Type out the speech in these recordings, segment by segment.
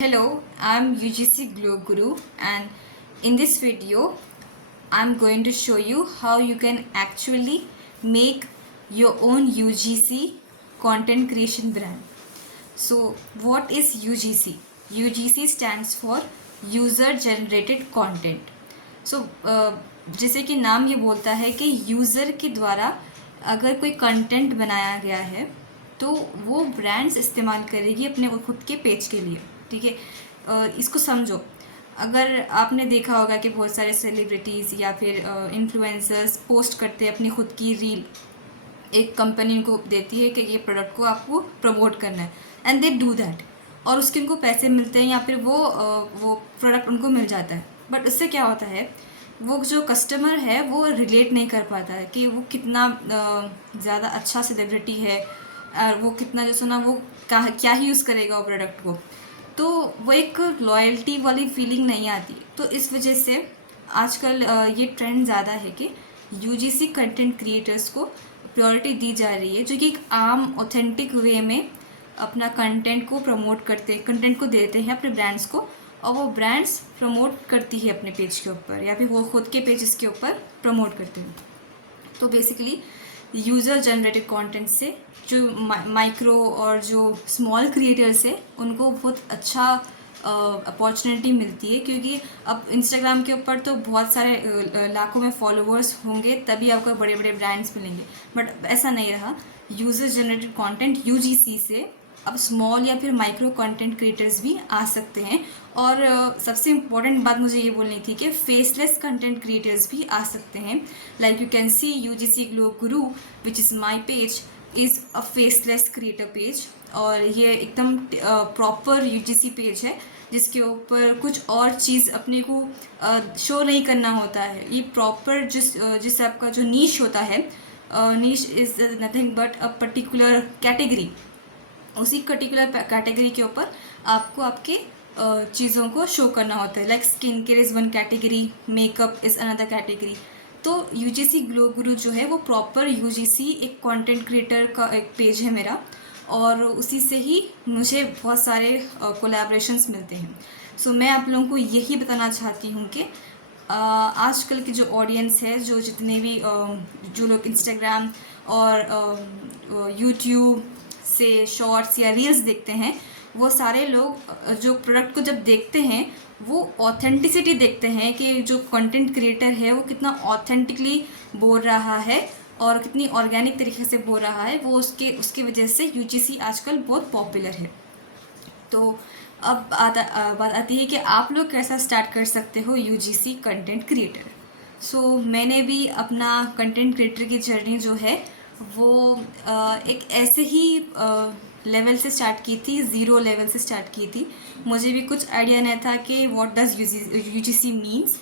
Hello, I'm UGC Glow Guru, and in this video I'm going to show you how you can actually make your own UGC content creation brand. So what is UGC? UGC stands for User Generated Content. So जैसे कि नाम ये बोलता है कि user के द्वारा अगर कोई कंटेंट बनाया गया है तो वो ब्रांड्स इस्तेमाल करेगी अपने खुद के पेज के लिए। ठीक है, इसको समझो। अगर आपने देखा होगा कि बहुत सारे सेलिब्रिटीज़ या फिर इन्फ्लुएंसर्स पोस्ट करते हैं अपनी खुद की रील, एक कंपनी उनको देती है कि ये प्रोडक्ट को आपको प्रमोट करना है, एंड दे डू दैट, और उसके उनको पैसे मिलते हैं या फिर वो प्रोडक्ट उनको मिल जाता है। बट उससे क्या होता है, वो जो कस्टमर है वो रिलेट नहीं कर पाता है कि वो कितना ज़्यादा अच्छा सेलिब्रिटी है और वो कितना जो सुना वो क्या ही यूज़ करेगा वो प्रोडक्ट को, तो वो एक लॉयल्टी वाली फीलिंग नहीं आती। तो इस वजह से आजकल ये ट्रेंड ज़्यादा है कि यूजीसी कंटेंट क्रिएटर्स को प्रायोरिटी दी जा रही है, जो कि एक आम ऑथेंटिक वे में अपना कंटेंट को प्रमोट करते, कंटेंट को देते हैं अपने ब्रांड्स को, और वो ब्रांड्स प्रमोट करती है अपने पेज के ऊपर या फिर वो खुद के पेजेस के ऊपर प्रमोट करते हैं। तो बेसिकली यूज़र जनरेटेड कंटेंट से जो माइक्रो और जो स्मॉल क्रिएटर्स है उनको बहुत अच्छा अपॉर्चुनिटी मिलती है, क्योंकि अब इंस्टाग्राम के ऊपर तो बहुत सारे लाखों में फॉलोअर्स होंगे तभी आपको बड़े बड़े ब्रांड्स मिलेंगे, बट ऐसा नहीं रहा। यूज़र जनरेटेड कंटेंट यूजीसी से अब स्मॉल या फिर माइक्रो कंटेंट क्रिएटर्स भी आ सकते हैं। और सबसे इम्पॉर्टेंट बात मुझे ये बोलनी थी कि फेसलेस कंटेंट क्रिएटर्स भी आ सकते हैं। Like you can see UGC glow guru which is my page is a faceless creator page, और ये एकदम प्रॉपर यूजीसी पेज है जिसके ऊपर कुछ और चीज़ अपने को शो नहीं करना होता है। ये प्रॉपर जिस आपका जो नीश होता है, niche is nothing but a particular category, उसी पर्टिकुलर कैटेगरी के ऊपर आपको आपके चीज़ों को शो करना होता है। Like skin care is one category, makeup is another category. तो यूजीसी ग्लो गुरु जो है वो प्रॉपर यूजीसी एक कंटेंट क्रिएटर का एक पेज है मेरा, और उसी से ही मुझे बहुत सारे कोलैबोरेशंस मिलते हैं। सो मैं आप लोगों को यही बताना चाहती हूँ कि आजकल की जो ऑडियंस है, जो जितने भी जो लोग इंस्टाग्राम और यूट्यूब से शॉर्ट्स या रील्स देखते हैं, वो सारे लोग जो प्रोडक्ट को जब देखते हैं वो ऑथेंटिसिटी देखते हैं कि जो कंटेंट क्रिएटर है वो कितना ऑथेंटिकली बोल रहा है और कितनी ऑर्गेनिक तरीके से बोल रहा है। वो उसके वजह से यूजीसी आजकल बहुत पॉपुलर है। तो अब बात आती है कि आप लोग कैसा स्टार्ट कर सकते हो यूजीसी कंटेंट क्रिएटर। सो मैंने भी अपना कंटेंट क्रिएटर की जर्नी जो है वो एक ऐसे ही लेवल से स्टार्ट की थी, ज़ीरो लेवल से स्टार्ट की थी। मुझे भी कुछ आइडिया नहीं था कि what does UGC means,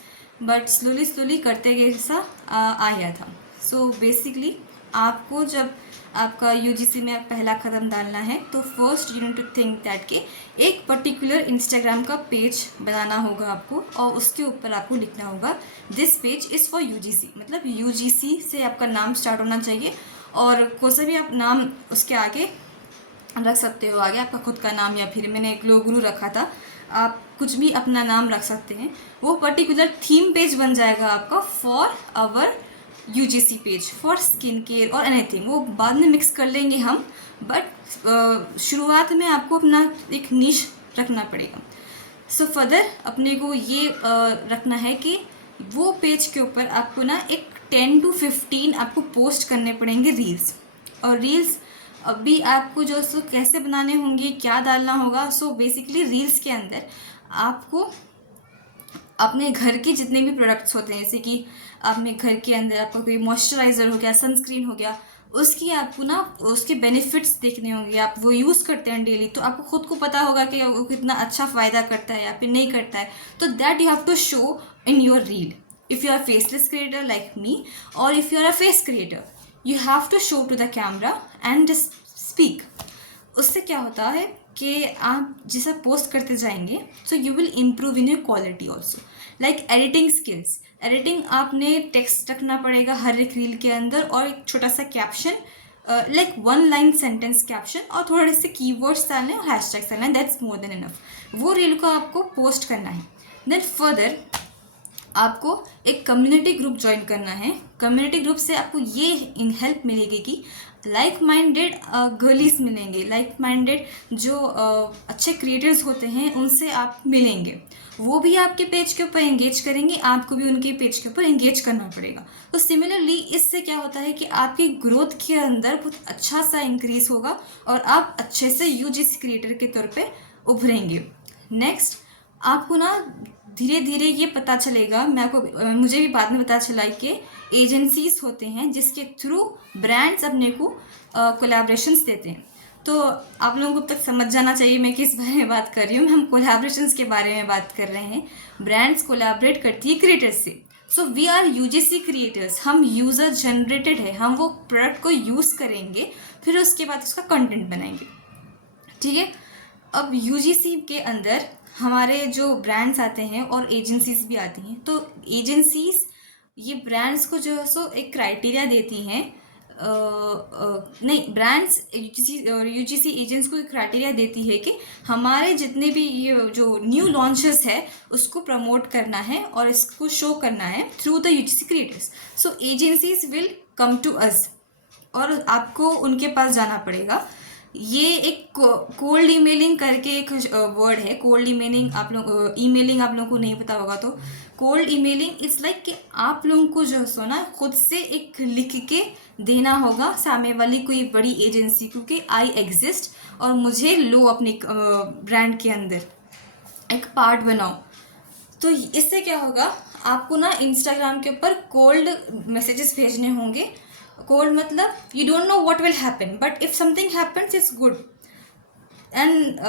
but slowly करते गए ऐसा आ गया था। सो बेसिकली आपको जब आपका यूजीसी में पहला कदम डालना है तो first you need to think that कि एक पर्टिकुलर इंस्टाग्राम का पेज बनाना होगा आपको, और उसके ऊपर आपको लिखना होगा this page is for UGC. मतलब यूजीसी से आपका नाम स्टार्ट होना चाहिए, और कोई सा भी आप नाम उसके आगे रख सकते हो, आगे आपका खुद का नाम, या फिर मैंने ग्लो गुरु रखा था, आप कुछ भी अपना नाम रख सकते हैं। वो पर्टिकुलर थीम पेज बन जाएगा आपका for our UGC page for skin care और एनीथिंग। वो बाद में मिक्स कर लेंगे हम, बट शुरुआत में आपको अपना एक नीश रखना पड़ेगा। सो फर्दर अपने को ये रखना है कि वो पेज के ऊपर आपको ना एक 10 to 15 आपको पोस्ट करने पड़ेंगे रील्स। और रील्स अभी आपको जो सो कैसे बनाने होंगे, क्या डालना होगा। सो बेसिकली रील्स के अंदर आपको अपने घर के जितने भी प्रोडक्ट्स होते हैं, जैसे कि अपने घर के अंदर आपका कोई मॉइस्चराइज़र हो गया, सनस्क्रीन हो गया, उसकी आपको ना उसके बेनिफिट्स देखने होंगे। आप वो यूज़ करते हैं डेली, तो आपको खुद को पता होगा कि वो कितना अच्छा फ़ायदा करता है या फिर नहीं करता है। तो that you have to show in your reel. If you are faceless creator like me, और if you are a face creator, you have to show to the camera and speak. उससे क्या होता है कि आप जैसा पोस्ट करते जाएंगे so you will improve in your quality also. Like editing skills, editing आपने टेक्स्ट रखना पड़ेगा हर एक रील के अंदर, और एक छोटा सा caption like one line sentence caption और थोड़े से कीवर्ड्स डालने और हैशटैग्स डालना, दैट्स मोर देन इनफ. वो रील को आपको पोस्ट करना है. देन फर्दर आपको एक कम्युनिटी ग्रुप ज्वाइन करना है. कम्युनिटी ग्रुप से आपको ये हेल्प मिलेगी कि लाइक माइंडेड गर्लीज मिलेंगे, लाइक माइंडेड जो अच्छे क्रिएटर्स होते हैं उनसे आप मिलेंगे. वो भी आपके पेज के ऊपर एंगेज करेंगे, आपको भी उनके पेज के ऊपर एंगेज करना पड़ेगा. तो सिमिलरली इससे क्या होता है कि आपकी ग्रोथ के अंदर बहुत अच्छा सा इंक्रीज होगा और आप अच्छे से यूजीसी क्रिएटर के तौर पे उभरेंगे. नेक्स्ट आपको ना धीरे धीरे ये पता चलेगा, मुझे भी बाद में पता चला कि एजेंसीज होते हैं जिसके थ्रू ब्रांड्स अपने को कोलैबोरेशंस देते हैं. तो आप लोगों को अब तक समझ जाना चाहिए मैं किस बारे में बात कर रही हूँ. हम कोलैबोरेशंस के बारे में बात कर रहे हैं. ब्रांड्स कोलैबोरेट करती है क्रिएटर्स से. So we are UGC creators, हम यूज़र जनरेटेड है, हम वो प्रोडक्ट को यूज़ करेंगे, फिर उसके बाद उसका कंटेंट बनाएंगे. ठीक है. अब यूजीसी के अंदर हमारे जो ब्रांड्स आते हैं और एजेंसीज भी आती हैं. तो एजेंसीज ये ब्रांड्स को जो है सो एक क्राइटेरिया देती हैं. नहीं, ब्रांड्स यूजीसी एजेंट्स को एक क्राइटेरिया देती है कि हमारे जितने भी ये जो न्यू लॉन्चेस है उसको प्रमोट करना है और इसको शो करना है through the UGC creators. So agencies will come to us और आपको उनके पास जाना पड़ेगा. ये एक कोल्ड ईमेलिंग करके एक वर्ड है. कोल्ड ईमेलिंग आप लोगों को नहीं पता होगा तो कोल्ड ईमेलिंग इट्स लाइक कि आप लोगों को जो है ना खुद से एक लिख के देना होगा सामने वाली कोई बड़ी एजेंसी को कि आई एग्जिस्ट और मुझे लो अपने ब्रांड के अंदर एक पार्ट बनाओ. तो इससे क्या होगा, आपको ना इंस्टाग्राम के ऊपर कोल्ड मैसेजेस भेजने होंगे. कोल्ड मतलब you don't know what will happen, but if something happens it's good. and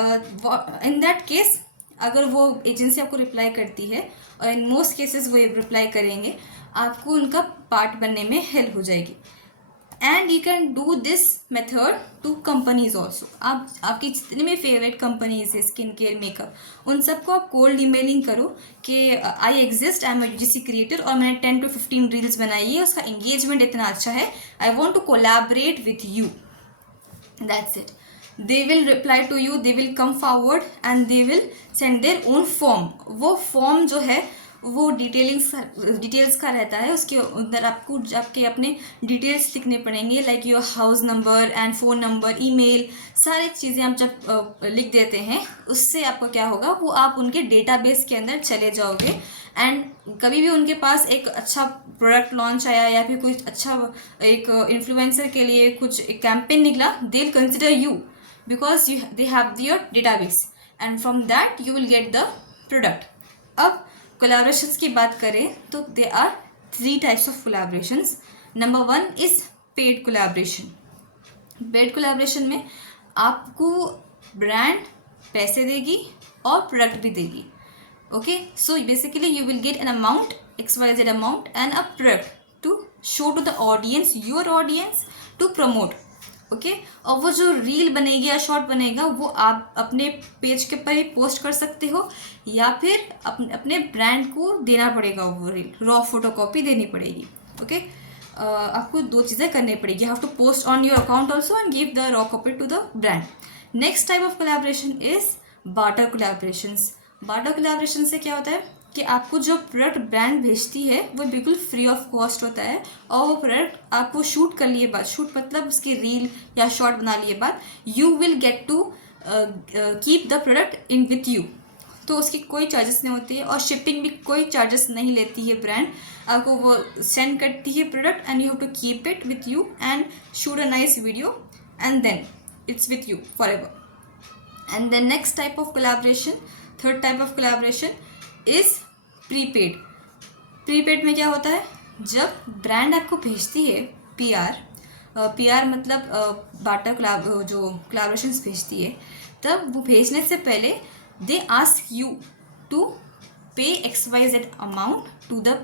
in that case अगर वो एजेंसी आपको रिप्लाई करती है और इन मोस्ट केसेस वो रिप्लाई करेंगे, आपको उनका पार्ट बनने में हेल्प हो जाएगी. And you can do this method to companies also. आप आपकी जितनी भी फेवरेट कंपनीज है स्किन केयर मेकअप उन सबको आप कोल्ड ईमेलिंग करो कि I exist, I am UGC creator और मैंने 10 to 15 रील्स बनाई है, उसका एंगेजमेंट इतना अच्छा है, I want to collaborate with you. That's it. they will reply to you, they will come forward and they will send their own form. वो form जो है वो डिटेल्स का रहता है. उसके अंदर आपको आपके अपने डिटेल्स लिखने पड़ेंगे, like your house number and phone number, email, सारी चीज़ें आप जब लिख देते हैं उससे आपको क्या होगा, वो आप उनके डेटाबेस के अंदर चले जाओगे. एंड कभी भी उनके पास एक अच्छा प्रोडक्ट लॉन्च आया या फिर कोई अच्छा एक इन्फ्लुएंसर के लिए कुछ एक कैंपेन निकला, they will consider you because they have your database and from that you will get the product. अब collaborations की बात करें तो there are 3 types of collaborations. Number 1 is paid collaboration. paid collaboration में आपको ब्रांड पैसे देगी और प्रोडक्ट भी देगी. okay, so basically you will get an amount, XYZ amount and a product to show to the audience, your audience, to promote. Okay और वो जो रील बनेगी या शॉर्ट बनेगा वो आप अपने पेज के ऊपर ही पोस्ट कर सकते हो या फिर अपने ब्रांड को देना पड़ेगा. वो रील रॉ फोटोकॉपी देनी पड़ेगी. ओके आपको 2 चीज़ें करनी पड़ेगी. You have to post on your account also and give the raw copy to the brand. Next type of collaboration is barter collaborations. Barter collaboration से क्या होता है कि आपको जो प्रोडक्ट ब्रांड भेजती है वो बिल्कुल फ्री ऑफ कॉस्ट होता है और वो प्रोडक्ट आपको शूट कर लिए बाद, शूट मतलब उसकी रील या शॉर्ट बना लिए बाद, you will get to keep the product in with you. तो उसकी कोई चार्जेस नहीं होती है और शिपिंग भी कोई चार्जेस नहीं लेती है ब्रांड. आपको वो सेंड करती है product and you have to keep it with you and shoot a nice video and then it's with you forever. And then next type of collaboration, third type of collaboration is prepaid. Prepaid में क्या होता है, जब brand आपको भेजती है PR मतलब barter जो कोलैबोरेशंस भेजती है, तब वो भेजने से पहले they ask you to pay XYZ amount to the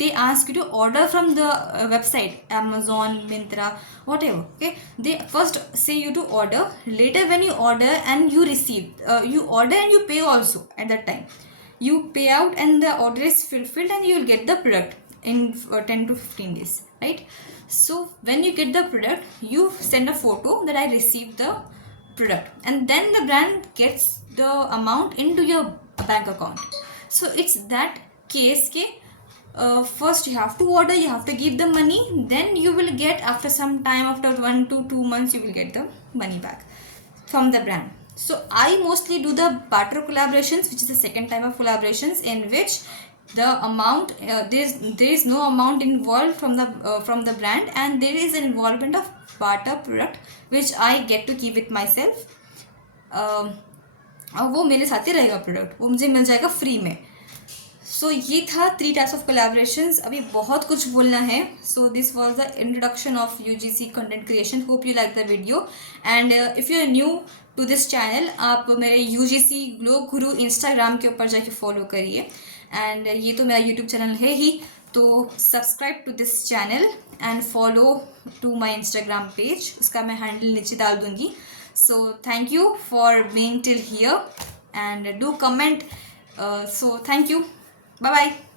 they ask you to order from the website, Amazon, Myntra, whatever. Okay, they first say you to order. Later when you order and you receive, you order and you pay also at that time. You pay out and the order is fulfilled and you will get the product in 10 to 15 days right? So when you get the product, you send a photo that I received the product, and then the brand gets the amount into your bank account. So it's that case ke first you have to order, you have to give the money, then you will get after some time, after 1 to 2 months, you will get the money back from the brand. So I mostly do the barter collaborations, which is the second type of collaborations, in which the amount there is no amount involved from the brand, and there is an involvement of barter product which I get to keep with myself. और वो मेरे साथ ही रहेगा product, वो मुझे मिल जाएगा free में. सो ये था 3 टाइप्स ऑफ कोलैबोरेशंस. अभी बहुत कुछ बोलना है. So this was the introduction of UGC content creation. Hope you like the video, and if you are new to this channel, आप मेरे यूजीसी ग्लो गुरु इंस्टाग्राम के ऊपर जाके फॉलो करिए. एंड ये तो मेरा यूट्यूब चैनल है ही, तो subscribe to this channel and follow to my Instagram page. उसका मैं हैंडल नीचे डाल दूँगी. So thank you for being till here, and do comment. So thank you. Bye bye.